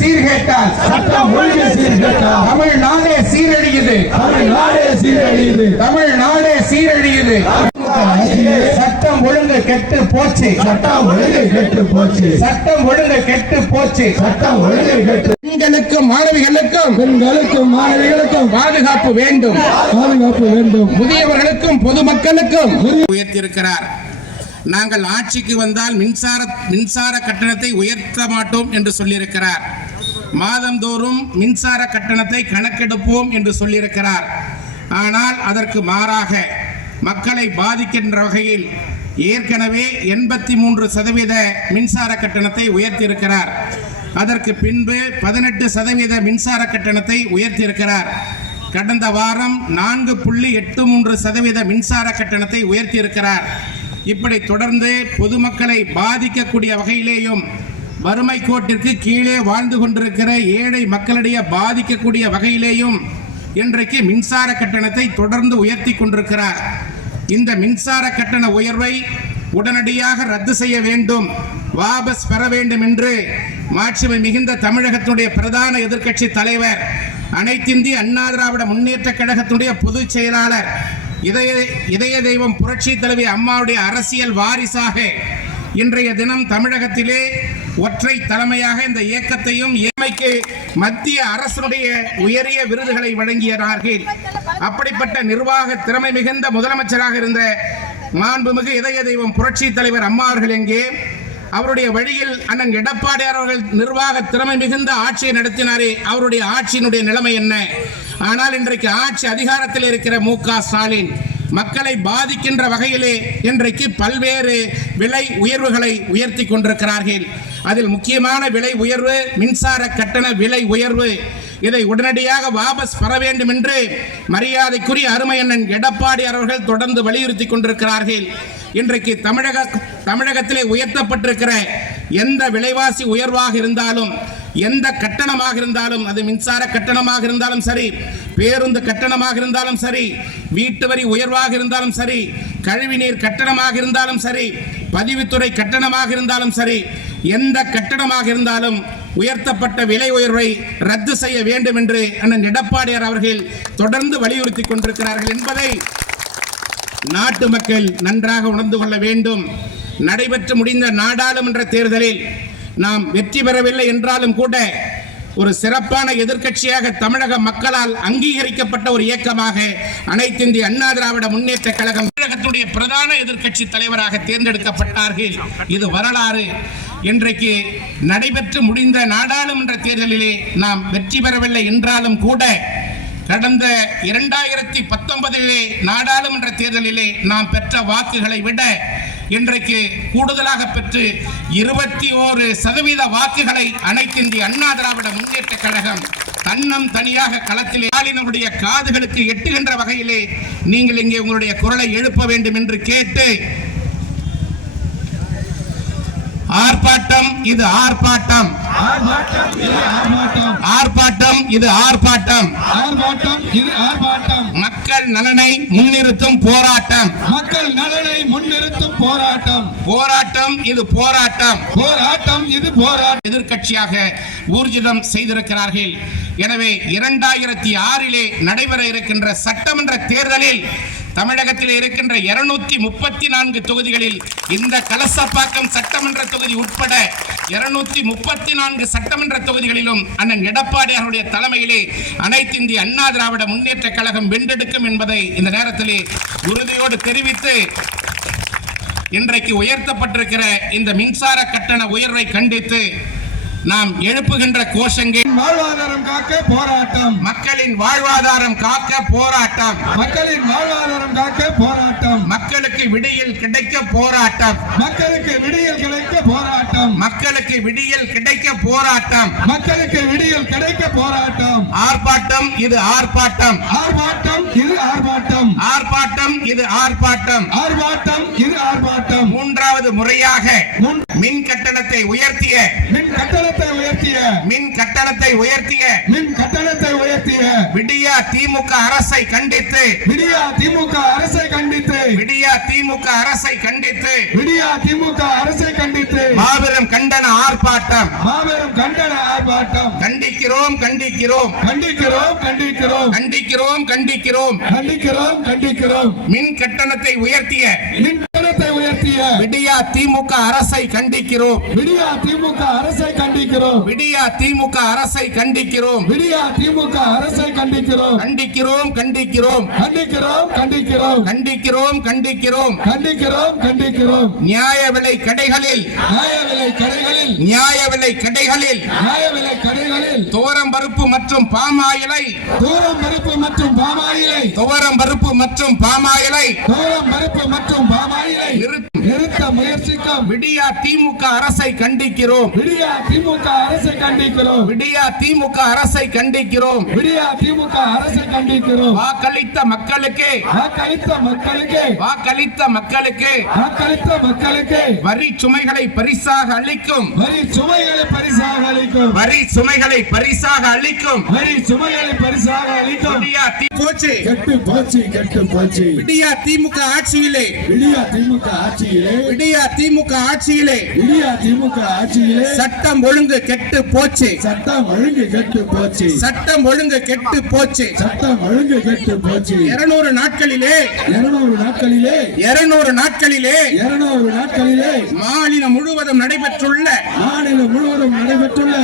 சீர்கேட்டால் தமிழ்நாடே சீரழியுது. தமிழ்நாடே சீரழியுது. சட்டம் ஒழுங்கு கெட்டு போச்சு. சட்டம் ஒழுங்கு கெட்டு போச்சு. பெண்களுக்கும் மாணவிகளுக்கும் பாதுகாப்பு வேண்டும். முதியவர்களுக்கும் பொதுமக்களுக்கும் உயர்த்தியிருக்கிறார். நாங்கள் ஆட்சிக்கு வந்தால் மின்சார கட்டணத்தை உயர்த்த மாட்டோம் என்று சொல்லியிருக்கிறார். மாதந்தோறும் மின்சார கட்டணத்தை கணக்கெடுப்போம் என்று சொல்லியிருக்கிறார். ஆனால் அதற்கு மாறாக மக்களை பாதிக்கின்ற வகையில் ஏற்கனவே 83% மின்சார கட்டணத்தை உயர்த்தியிருக்கிறார். அதற்கு பின்பு 18% மின்சார கட்டணத்தை உயர்த்தியிருக்கிறார். கடந்த வாரம் 4.83% மின்சார கட்டணத்தை உயர்த்தியிருக்கிறார். இப்படி தொடர்ந்து பொதுமக்களை பாதிக்கக்கூடிய வகையிலேயும் வறுமை கோட்டிற்கு கீழே வாழ்ந்து கொண்டிருக்கிற ஏழை மக்களிடையே பாதிக்கக்கூடிய வகையிலேயும் இன்றைக்கு மின்சார கட்டணத்தை தொடர்ந்து உயர்த்தி கொண்டிருக்கிறார். இந்த மின்சார கட்டண உயர்வை உடனடியாக ரத்து செய்ய வேண்டும், வாபஸ் பெற வேண்டும் என்று மாட்சிமை மிகுந்த தமிழகத்தினுடைய பிரதான எதிர்க்கட்சி தலைவர், அனைத்திந்திய அண்ணா திராவிட முன்னேற்ற கழகத்தினுடைய பொதுச் செயலாளர், இதய தெய்வம் புரட்சி தலைவி அம்மாவுடைய அரசியல் வாரிசாக இன்றைய தினம் தமிழகத்திலே ஒற்றை தலைமையாக இந்த இயக்கத்தையும் ஏமைக்கு மத்திய அரசுடைய உயரிய விருதுகளை வழங்கினார்கள். அப்படிப்பட்ட நிர்வாக திறமை மிகுந்த முதலமைச்சராக இருந்த மாண்புமிகு இதய தெய்வம் புரட்சி தலைவர் அம்மா அவர்கள் எங்கே? அவருடைய வழியில் அண்ணன் எடப்பாடியார் அவர்கள் நிர்வாக திறமை மிகுந்த ஆட்சியை நடத்தினாரே, அவருடைய ஆட்சியினுடைய நிலைமை என்ன? ஆனால் இன்றைக்கு ஆட்சி அதிகாரத்தில் இருக்கிற மு.க. ஸ்டாலின் மக்களை பாதிக்கின்ற வகையிலே இன்றைக்கு பல்வேறு விலை உயர்வுகளை உயர்த்தி கொண்டிருக்கிறார்கள். அதில் முக்கியமான விலை உயர்வு மின்சார கட்டண விலை உயர்வு. இதை உடனடியாக வாபஸ் பெற வேண்டும் என்று மரியாதைக்குரிய அருமை அண்ணன் எடப்பாடி அவர்கள் தொடர்ந்து வலியுறுத்தி கொண்டிருக்கிறார்கள். இன்றைக்கு தமிழகத்திலே உயர்த்தப்பட்டிருக்கிற எந்த விலைவாசி உயர்வாக இருந்தாலும், எந்த கட்டணமாக இருந்தாலும், அது மின்சார கட்டணமாக இருந்தாலும் சரி, பேருந்து கட்டணமாக இருந்தாலும் சரி, வீட்டு வரி உயர்வாக இருந்தாலும் சரி, கழிவுநீர் கட்டணமாக இருந்தாலும் சரி, பதிவுத்துறை கட்டணமாக இருந்தாலும் சரி, எந்த கட்டணமாக இருந்தாலும் உயர்த்தப்பட்ட விலை உயர்வை ரத்து செய்ய வேண்டும் என்று அண்ணன் எடப்பாடியார் அவர்கள் தொடர்ந்து வலியுறுத்தி கொண்டிருக்கிறார்கள் என்பதை நாட்டு மக்கள் நன்றாக உணர்ந்து கொள்ள வேண்டும். நடைபெற்று முடிந்த நாடாளுமன்ற தேர்தலில் நாம் வெற்றி பெறவில்லை என்றாலும் கூட ஒரு சிறப்பான எதிர்க்கட்சியாக தமிழக மக்களால் அங்கீகரிக்கப்பட்ட ஒரு இயக்கமாக அனைத்திந்திய அண்ணா திராவிட முன்னேற்ற கழகம் தமிழகத்துடைய பிரதான எதிர்க்கட்சி தலைவராக தேர்ந்தெடுக்கப்பட்டார்கள். இது வரலாறு. இன்றைக்கு நடைபெற்று முடிந்த நாடாளுமன்ற தேர்தலிலே நாம் வெற்றி பெறவில்லை என்றாலும் கூட கடந்த 2019 நாடாளுமன்ற தேர்தலிலே நாம் பெற்ற வாக்குகளை விட இன்றைக்கு கூடுதலாக பெற்று 21% வாக்குகளை அனைத்திந்திய அண்ணா திராவிட முன்னேற்ற கழகம் தன்னம் தனியாக களத்திலே ஆளுநருடைய காதுகளுக்கு எட்டுகின்ற வகையிலே நீங்கள் இங்கே உங்களுடைய குரலை எழுப்ப வேண்டும் என்று கேட்டு, ஆர்ப்பாட்டம் இது ஆர்ப்பாட்டம், ஆர்ப்பாட்டம் இது ஆர்ப்பாட்டம், மக்கள் நலனை முன்னிறுத்தும் போராட்டம், மக்கள் நலனை முன்னிறுத்தும் போராட்டம், போராட்டம் இது போராட்டம், போராட்டம் இது போராட்டம் எதிர்க்கட்சியாக ஊர்ஜிதம் செய்திருக்கிறார்கள். எனவே 2006 நடைபெற இருக்கின்ற சட்டமன்ற தேர்தலில் தமிழகத்தில் இருக்கின்ற 234 தொகுதிகளில் இந்த கலசப்பாக்கம் சட்டமன்ற தொகுதி உட்பட 234 சட்டமன்ற தொகுதிகளிலும் அண்ணன் எடப்பாடி அவருடைய தலைமையிலே அனைத்து இந்திய அண்ணா திராவிட முன்னேற்ற கழகம் வென்றெடுக்கும் என்பதை இந்த நேரத்திலே உறுதியோடு தெரிவித்து, இன்றைக்கு உயர்த்தப்பட்டிருக்கிற இந்த மின்சார கட்டண உயர்வை கண்டித்து நாம் எழுப்புகின்ற கோஷங்கள் வாழ்வாதாரம் காக்க போராட்டம், மக்களின் வாழ்வாதாரம் காக்க போராட்டம், மக்களின் வாழ்வாதாரம் காக்க போராட்டம், மக்களுக்கு விடியல் கிடைக்க போராட்டம், மக்களுக்கு விடியல் கிடைக்க போராட்டம், மக்களுக்கு விடியல் கிடைக்க போராட்டம், மக்களுக்கு விடியல் கிடைக்க போராட்டம், ஆர்ப்பாட்டம் இது ஆர்ப்பாட்டம், ஆர்ப்பாட்டம் இது ஆர்ப்பாட்டம், ஆர்ப்பாட்டம் இது ஆர்ப்பாட்டம், ஆர்ப்பாட்டம் இது ஆர்ப்பாட்டம். மூன்றாவது முறையாக மின் கட்டணத்தை உயர்த்திய மின் கட்டணத்தை உயர்த்திய மின் கட்டணத்தை உயர்த்திய மின் கட்டணத்தை உயர்த்திய விடியா திமுக அரசை கண்டித்து விடியா திமுக அரசை கண்டித்து விடியா திமுக அரசை கண்டித்து விடியா திமுக அரசை கண்டித்து மாபெரும் கண்டன கண்டன ஆர்ப்பாட்டம். மாபெரும் கண்டன ஆர்ப்பாட்டம். கண்டிக்கிறோம் கண்டிக்கிறோம் கண்டிக்கிறோம் கண்டிக்கிறோம் கண்டிக்கிறோம் கண்டிக்கிறோம். கண்டிக்கிறோம் கண்டிக்கிறோம். மின் கட்டணத்தை உயர்த்திய மின் கட்டணத்தை உயர்த்திய விடியா திமுக அரசை கண்டிக்கிறோம். விடியா திமுக அரசை கண்டிக்கிறோம். விடியா திமுக அரசை கண்டிக்கிறோம். விடியா திமுக அரசை கண்டிக்கிறோம். கண்டிக்கிறோம் கண்டிக்கிறோம் கண்டிக்கிறோம் கண்டிக்கிறோம் கண்டிக்கிறோம் கண்டிக்கிறோம். கண்டிக்கிறோம் கண்டிக்கிறோம். நியாய விலை கடைகளில் நியாய விலை கடைகளில் நியாய விலை கடைகளில் நியாய விலை கடைகளில் துவரம் பருப்பு மற்றும் பாமாயிலை தூரம் பருப்பு மற்றும் பாமாயிலை துவரம் பருப்பு மற்றும் பாமாயிலை தூரம் பருப்பு மற்றும் பாமாயிலை நிறுத்த முயற்சிக்கும் விடியா திமுக அரசை கண்டிக்கிறோம். விடியா திமுக அரசை கண்டிக்கிறோம். விடியா திமுக அரசை கண்டிக்கிறோம். விடியா திமுக அரசை கண்டிக்கிறோம். வாக்களித்த மக்களுக்கு வாக்களித்த மக்களுக்கு வாக்களித்த மக்களுக்கு வாக்களித்த மக்களுக்கு வரி சுமைகளை பரிசாக அளிக்கும் வரி சுமைகளை பரிசாக அளிக்கும் வரி சுமைகளை பரிசாக அளிக்கும் வரி சுமைகளை பரிசாக அளிக்கும். விடியா போச்சு கெட்டு போச்சு கெட்டு போச்சு. விடியா திமுக ஆட்சியிலே விடியா திமுக ஆட்சியிலே விடியா திமுக ஆட்சியிலே விடியா திமுக ஆட்சியிலே சட்டம் ஒழுங்கு கெட்டு போச்சு. சட்டம் ஒழுங்கு கெட்டு போச்சு. சட்டம் ஒழுங்கு கெட்டு போச்சு. சட்டம் ஒழுங்கு கெட்டு போச்சு. 200 நாட்களிலே 200 நாட்களிலே 200 நாட்களிலே 200 நாட்களிலே மாநிலம் முழுவதும் நடைபெற்றுள்ள மாநிலம் முழுவதும் நடைபெற்றுள்ள